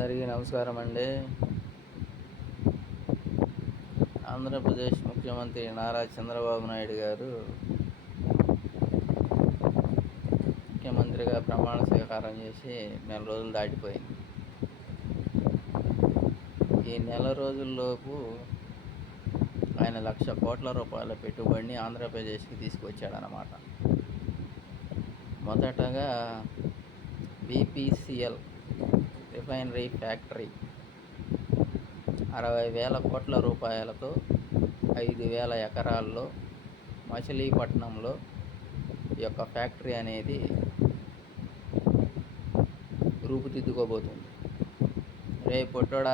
అందరికీ నమస్కారం అండి. ఆంధ్రప్రదేశ్ ముఖ్యమంత్రి నారా చంద్రబాబు నాయుడు గారు ముఖ్యమంత్రిగా ప్రమాణ స్వీకారం చేసి నెల రోజులు దాటిపోయింది. ఈ నెల రోజుల్లోపు ఆయన 1,00,000 కోట్ల రూపాయల పెట్టుబడిని ఆంధ్రప్రదేశ్కి తీసుకొచ్చాడనమాట. మొదటగా BPCL రిఫైనరీ ఫ్యాక్టరీ 60,000 కోట్ల రూపాయలతో 5,000 ఎకరాల్లో మచిలీపట్నంలో ఈ యొక్క ఫ్యాక్టరీ అనేది రూపుదిద్దుకోబోతుంది. రేపొట్టోడ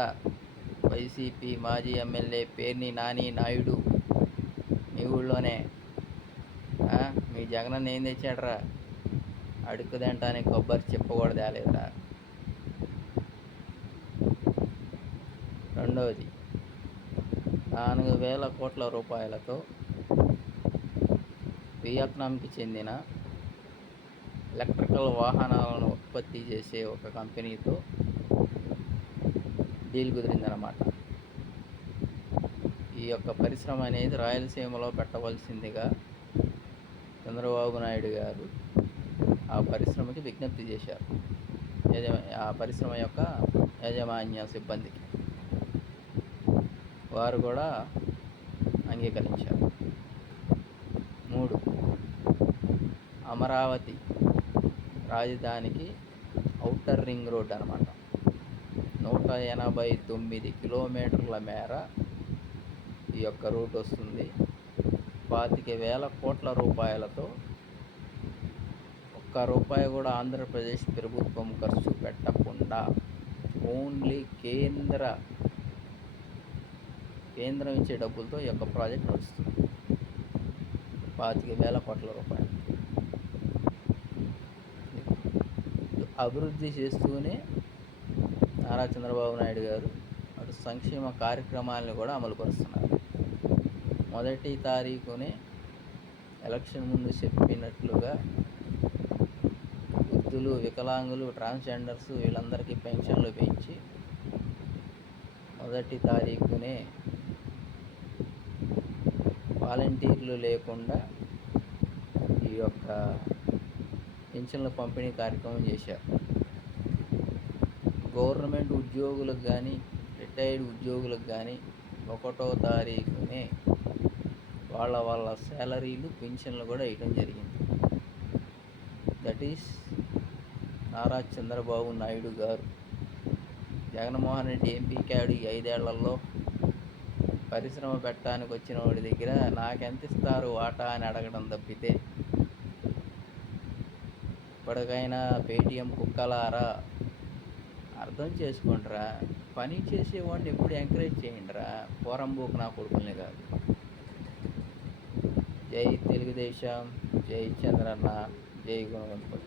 వైసీపీ మాజీ ఎమ్మెల్యే పేర్ని నాని నాయుడు మీ ఊళ్ళోనే మీ జగనన్న ఏం తెచ్చాడరా, అడుక్కు తినటానికి కొబ్బరి చెప్ప కూడా తేలేదురా. రెండవది 4,000 కోట్ల రూపాయలతో వియత్నాంకి చెందిన ఎలక్ట్రికల్ వాహనాలను ఉత్పత్తి చేసే ఒక కంపెనీతో డీల్ కుదిరిందనమాట. ఈ యొక్క పరిశ్రమ అనేది రాయలసీమలో పెట్టవలసిందిగా చంద్రబాబు నాయుడు గారు ఆ పరిశ్రమకి విజ్ఞప్తి చేశారు. ఆ పరిశ్రమ యొక్క యాజమాన్య సిబ్బందికి వారు కూడా అంగీకరించారు. 3, అమరావతి రాజధానికి ఔటర్ రింగ్ రోడ్ అనమాట. 189 కిలోమీటర్ల మేర ఈ యొక్క రూట్ వస్తుంది. 25,000 కోట్ల రూపాయలతో ఒక్క రూపాయి కూడా ఆంధ్రప్రదేశ్ ప్రభుత్వం ఖర్చు పెట్టకుండా ఓన్లీ కేంద్రం ఇచ్చే డబ్బులతో ఈ యొక్క ప్రాజెక్ట్ నడుస్తుంది. 25,000 కోట్ల రూపాయలు అభివృద్ధి చేస్తూనే నారా చంద్రబాబు నాయుడు గారు అటు సంక్షేమ కార్యక్రమాలను కూడా అమలుపరుస్తున్నారు. 1వ తారీఖునే ఎలక్షన్ ముందు చెప్పినట్లుగా వృద్ధులు, వికలాంగులు, ట్రాన్స్జెండర్స్ వీళ్ళందరికీ పెన్షన్లు పెంచి 1వ తారీఖునే వాలంటీర్లు లేకుండా ఈ యొక్క పెన్షన్ల పంపిణీ కార్యక్రమం చేశారు. గవర్నమెంట్ ఉద్యోగులకు కానీ, రిటైర్డ్ ఉద్యోగులకు కానీ 1వ తారీఖునే వాళ్ళ శాలరీలు, పెన్షన్లు కూడా ఇవ్వడం జరిగింది. దట్ ఈస్ నారా చంద్రబాబు నాయుడు గారు. జగన్మోహన్ రెడ్డి ఏం పీకాడు ఈ 5 ఏళ్లలో? పరిశ్రమ పెట్టడానికి వచ్చిన వాడి దగ్గర నాకెంత ఇస్తారు వాటా అని అడగడం తప్పితే ఇప్పటికైనా పేటీఎం కుక్కలారా అర్థం చేసుకుంటారా. పని చేసేవాడిని ఎప్పుడు ఎంకరేజ్ చేయండిరా, పోరంబోకు నా కొడుకుల్ని కాదు. జై తెలుగుదేశం, జై చంద్రన్న, జై గుణవంతుడు.